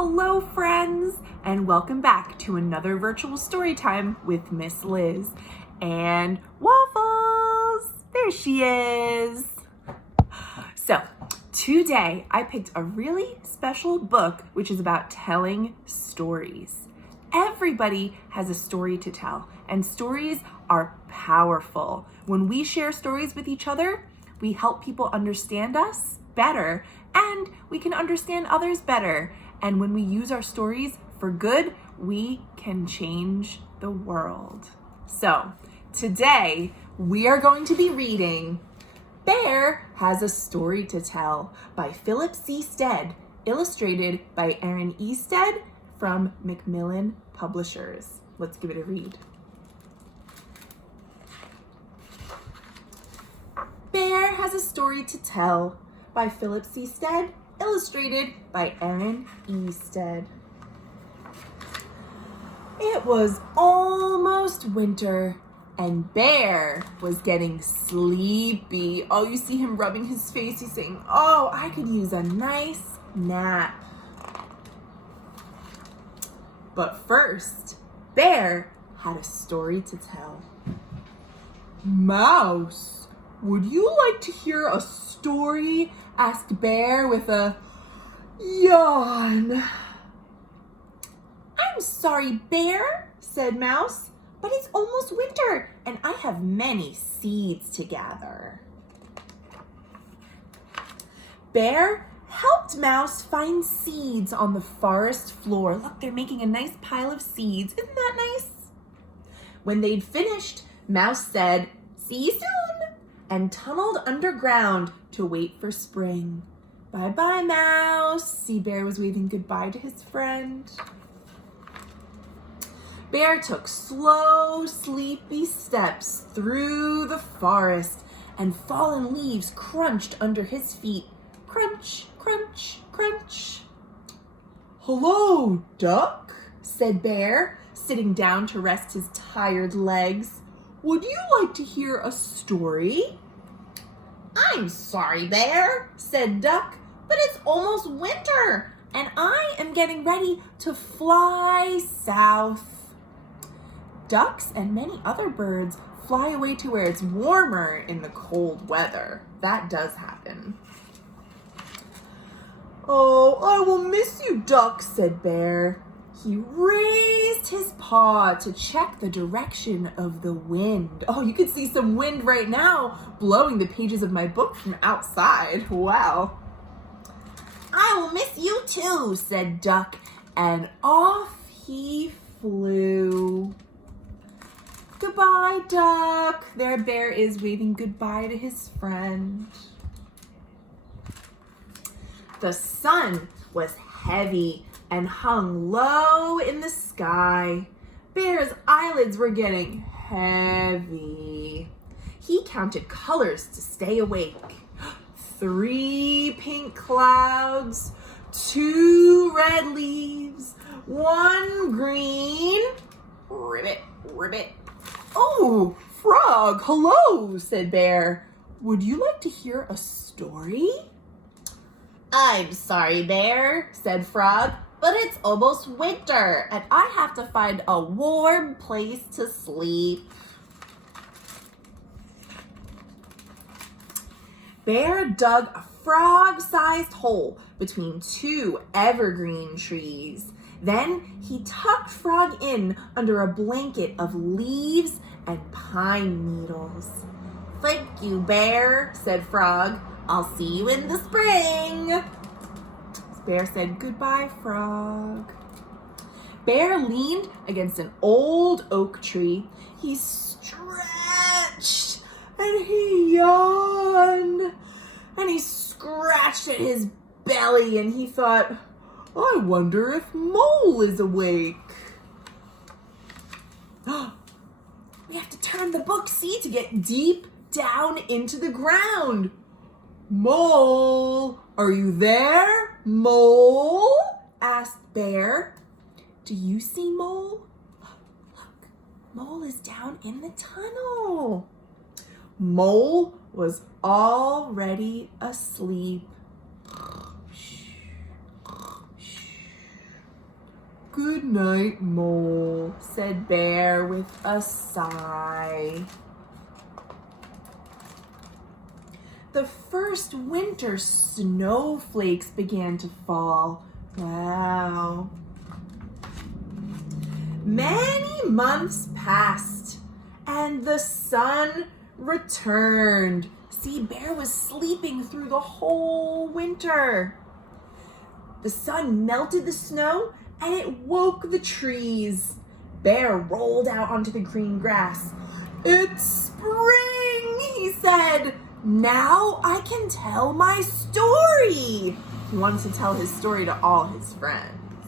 Hello friends, and welcome back to another virtual story time with Miss Liz. And Waffles, there she is. So today I picked a really special book which is about telling stories. Everybody has a story to tell, and stories are powerful. When we share stories with each other, we help people understand us better, and we can understand others better. And when we use our stories for good, we can change the world. So today we are going to be reading Bear Has a Story to Tell by Philip C. Stead, illustrated by Erin E. Stead from Macmillan Publishers. Let's give it a read. Bear Has a Story to Tell by Philip C. Stead, illustrated by Erin E. Stead. It was almost winter, and Bear was getting sleepy. Oh, you see him rubbing his face. He's saying, "Oh, I could use a nice nap." But first, Bear had a story to tell. "Mouse, would you like to hear a story?" asked Bear with a yawn. "I'm sorry, Bear," said Mouse, "but it's almost winter and I have many seeds to gather." Bear helped Mouse find seeds on the forest floor. Look, they're making a nice pile of seeds. Isn't that nice? When they'd finished, Mouse said, "See you soon," and tunneled underground to wait for spring. "Bye-bye, Mouse." See, Bear was waving goodbye to his friend. Bear took slow, sleepy steps through the forest, and fallen leaves crunched under his feet. Crunch, crunch, crunch. "Hello, Duck," said Bear, sitting down to rest his tired legs. "Would you like to hear a story?" "I'm sorry, Bear," said Duck, "but it's almost winter, and I am getting ready to fly south." Ducks and many other birds fly away to where it's warmer in the cold weather. That does happen. "Oh, I will miss you, Duck," said Bear. He raised his paw to check the direction of the wind. Oh, you can see some wind right now blowing the pages of my book from outside. Wow. "I will miss you too," said Duck, and off he flew. "Goodbye, Duck." There Bear is waving goodbye to his friend. The sun was heavy and hung low in the sky. Bear's eyelids were getting heavy. He counted colors to stay awake. 3 pink clouds, 2 red leaves, 1 green. Ribbit, ribbit. "Oh, Frog, hello," said Bear. "Would you like to hear a story?" "I'm sorry, Bear," said Frog, "but it's almost winter, and I have to find a warm place to sleep." Bear dug a frog-sized hole between 2 evergreen trees. Then he tucked Frog in under a blanket of leaves and pine needles. "Thank you, Bear," said Frog. "I'll see you in the spring." Bear said, "Goodbye, Frog." Bear leaned against an old oak tree. He stretched and he yawned and he scratched at his belly and he thought, "I wonder if Mole is awake." We have to turn the book, see, to get deep down into the ground. "Mole, are you there, Mole?" asked Bear. "Do you see Mole?" "Look, Mole is down in the tunnel." Mole was already asleep. "Good night, Mole," said Bear with a sigh. The first winter snowflakes began to fall. Wow. Many months passed, and the sun returned. See, Bear was sleeping through the whole winter. The sun melted the snow, and it woke the trees. Bear rolled out onto the green grass. "It's spring," he said. "Now I can tell my story." He wanted to tell his story to all his friends.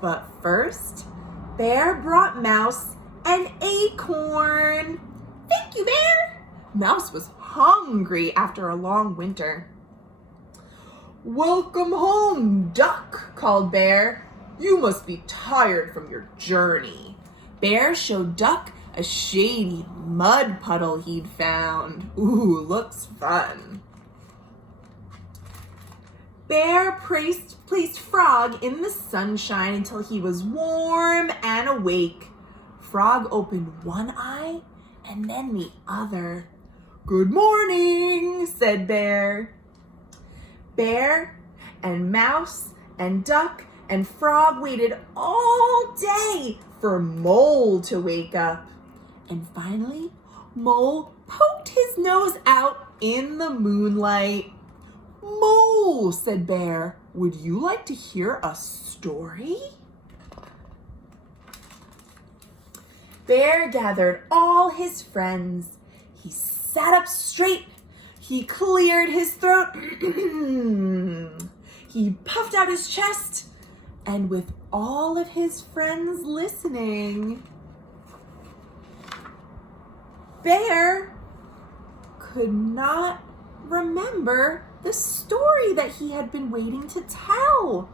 But first, Bear brought Mouse an acorn. "Thank you, Bear." Mouse was hungry after a long winter. "Welcome home, Duck," called Bear. "You must be tired from your journey." Bear showed Duck a shady mud puddle he'd found. "Ooh, looks fun." Bear placed Frog in the sunshine until he was warm and awake. Frog opened one eye and then the other. "Good morning," said Bear. Bear and Mouse and Duck and Frog waited all day for Mole to wake up. And finally, Mole poked his nose out in the moonlight. "Mole," said Bear, "would you like to hear a story?" Bear gathered all his friends. He sat up straight. He cleared his throat. He puffed out his chest. And with all of his friends listening, Bear could not remember the story that he had been waiting to tell.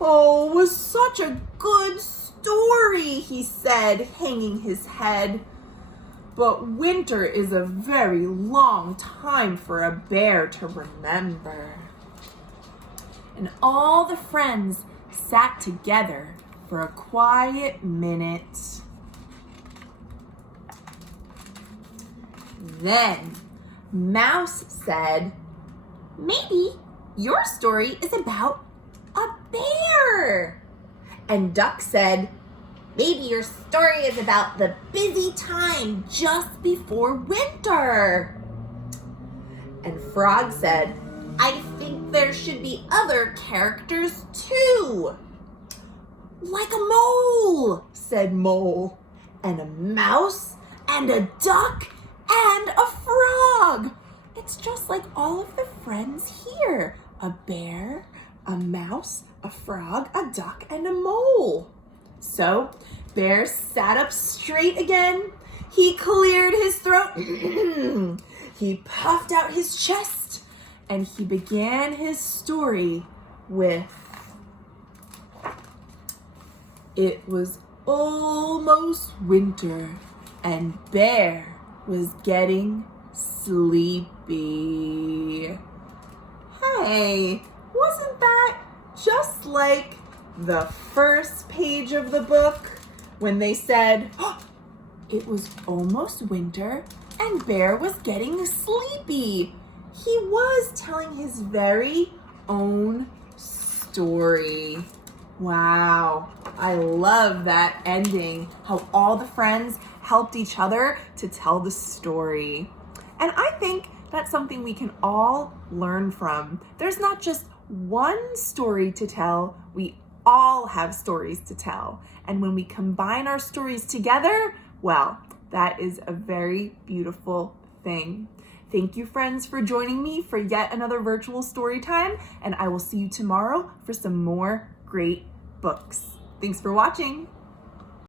"Oh, it was such a good story," he said, hanging his head. "But winter is a very long time for a bear to remember." And all the friends sat together for a quiet minute. Then Mouse said, "Maybe your story is about a bear." And Duck said, "Maybe your story is about the busy time just before winter." And Frog said, "I think there should be other characters too." "Like a mole," said Mole, "and a mouse, and a duck, and a frog. It's just like all of the friends here. A bear, a mouse, a frog, a duck, and a mole." So Bear sat up straight again. He cleared his throat. He puffed out his chest. And he began his story with, "It was almost winter, and Bear was getting sleepy." Hey, wasn't that just like the first page of the book when they said, "Oh, it was almost winter, and Bear was getting sleepy"? He was telling his very own story. Wow, I love that ending, how all the friends helped each other to tell the story. And I think that's something we can all learn from. There's not just one story to tell, we all have stories to tell. And when we combine our stories together, well, that is a very beautiful thing. Thank you, friends, for joining me for yet another virtual story time, and I will see you tomorrow for some more great books. Thanks for watching.